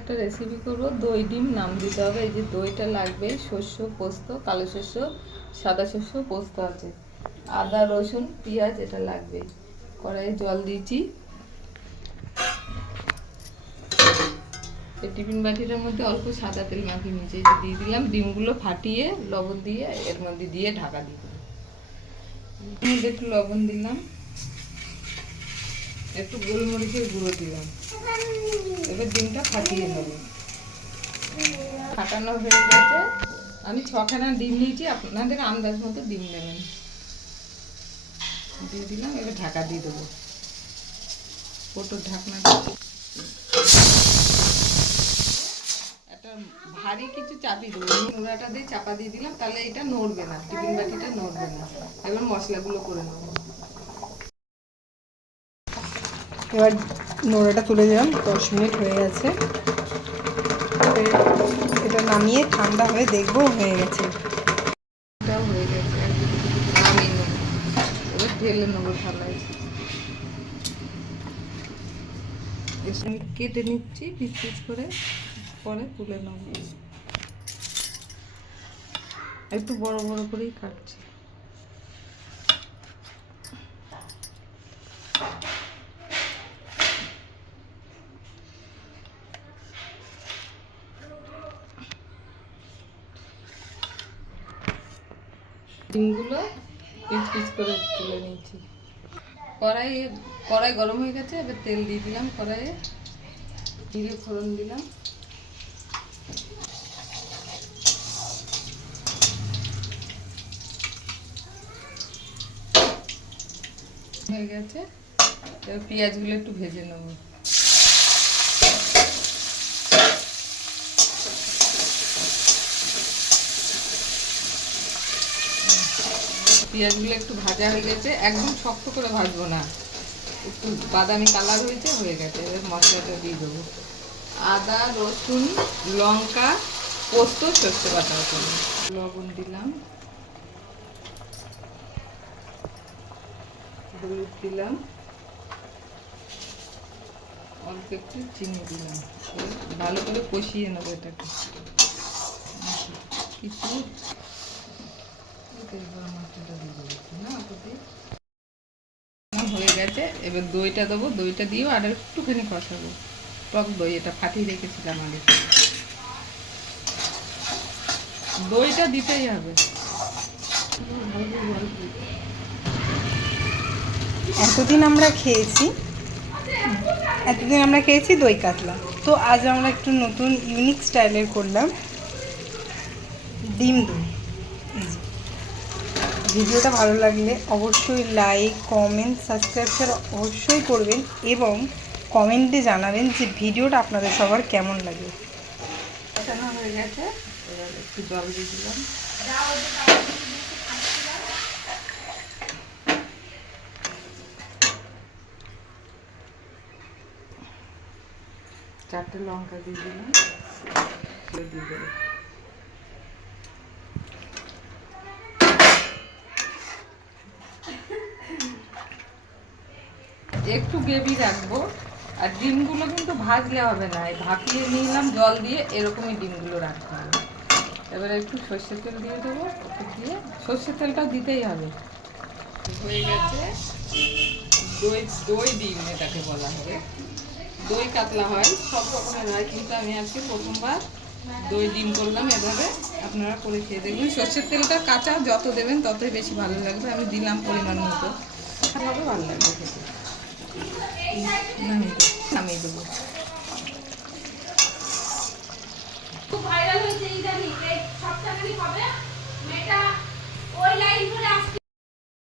একটা রেসিপি করব। দই, ডিম, নাম দিতে হবে। এই যে দইটা লাগবে, শস্য, পোস্ত, কালো শস্য, সাদা শস্য, পোস্ত আছে। আদা, রসুন, পেঁয়াজ, এটা লাগবে। কড়াইয়ে জল এই টিফিন বাটিটার মধ্যে অল্প সাদা তেল মাখিয়ে নিয়েছি। এই যে দিয়ে দিলাম, ডিমগুলো ফাটিয়ে লবণ দিয়ে এর মধ্যে দিয়ে ঢাকা দিয়ে একটু লবণ দিলাম। একটু গোলমরিচের গুঁড়ো দিলাম। এবার ডিমটা ফাটিয়ে নেব। ফাটানো হয়ে গেছে। আমি ছখানা ডিম নিয়েছি, আপনাদের আন্দাজ মতো ডিম নেবেন। দিয়ে দিলাম, এবার ঢাকা দিয়ে দেবো। কটোর ঢাকনা একটা ভারী কিছু চাপি দেবো। নোড়াটা দিয়ে চাপা দিয়ে দিলাম, তাহলে এটা নড়বে না, টিফিন বাটিটা নড়বে না। এবার মশলাগুলো করে নেব। এবার নোড়াটা তুলে দিলাম, দশ মিনিট হয়ে গেছে। এটা নামিয়ে ঠান্ডা হয়ে দেখব হয়ে গেছে। হয়ে গেছে। নামিয়ে ঢেলে নেব কেটে নিচ্ছি পিস পিস করে। পরে তুলে নেব। একটু বড় বড় করেই কাটছি। ডিমগুলো পিস পিস করে তুলে নিয়েছি। কড়াইয়ে কড়াই গরম হয়ে গেছে, এবার তেল দিয়ে দিলাম কড়াইয়ে। জিরে ফোড়ন দিলাম। হয়ে গেছে। এবার পেঁয়াজগুলো একটু ভেজে নেব। পেঁয়াজগুলো একটু ভাজা হয়ে গেছে। একদম শক্ত করে ভাজবো না। একটু বাদামি কালার হয়েছে, হয়ে গেছে। এবার মশলাটা দিয়ে দেবো। আদা, রসুন, লঙ্কা, পোস্ত, সর্ষে করে লবণ দিলাম। হলুদ দিলাম। অল্প একটু চিনি দিলাম। ভালো করে কষিয়ে নেব এটাকে। কিছু হয়ে গেছে। এবার দইটা দেবো। দইটা দিয়েও আর একটুখানি কষাবো। টক দই, এটা ফাটিয়ে রেখেছিলাম আগে দইটা দিতেই হবে। এতদিন আমরা খেয়েছি। এতদিন আমরা খেয়েছি দই কাতলা। তো আজ আমরা একটু নতুন ইউনিক স্টাইলের করলাম। ডিম দই। ভিডিওটা ভালো লাগলে অবশ্যই লাইক কমেন্ট সাবস্ক্রাইব অবশ্যই করবেন এবং কমেন্টে জানাবেন যে ভিডিওটা আপনাদের সবার কেমন লাগে। চারটে লঙ্কা দিয়ে দিলাম। দিয়ে একটু গ্রেভি রাখব। আর ডিমগুলো কিন্তু ভাজলে হবে না, এই ভাপিয়ে নিলাম জল দিয়ে এরকমই ডিমগুলো রাখতে হবে। এবারে একটু সর্ষের তেল দিয়ে দেবো দিয়ে সর্ষের তেলটাও দিতেই হবে। হয়ে গেছে দই দই ডিম এটাকে বলা হয় দই কাতলা হয়, সব রকমের হয় কিন্তু আমি আজকে প্রথমবার দই ডিম করলাম, এভাবে আপনারা করে খেয়ে দেখবেন। সর্ষের তেলটা কাঁচা যত দেবেন ততই বেশি ভালো লাগবে, আমি দিলাম পরিমাণ মতো। ভালো লাগবে খেতে। নামিয়ে দেবো। ভাইরাল হয়েছে ইদানিং এই সপ্তাহখানি হবে। মেয়েটা ওই লাইন ধরে আসতে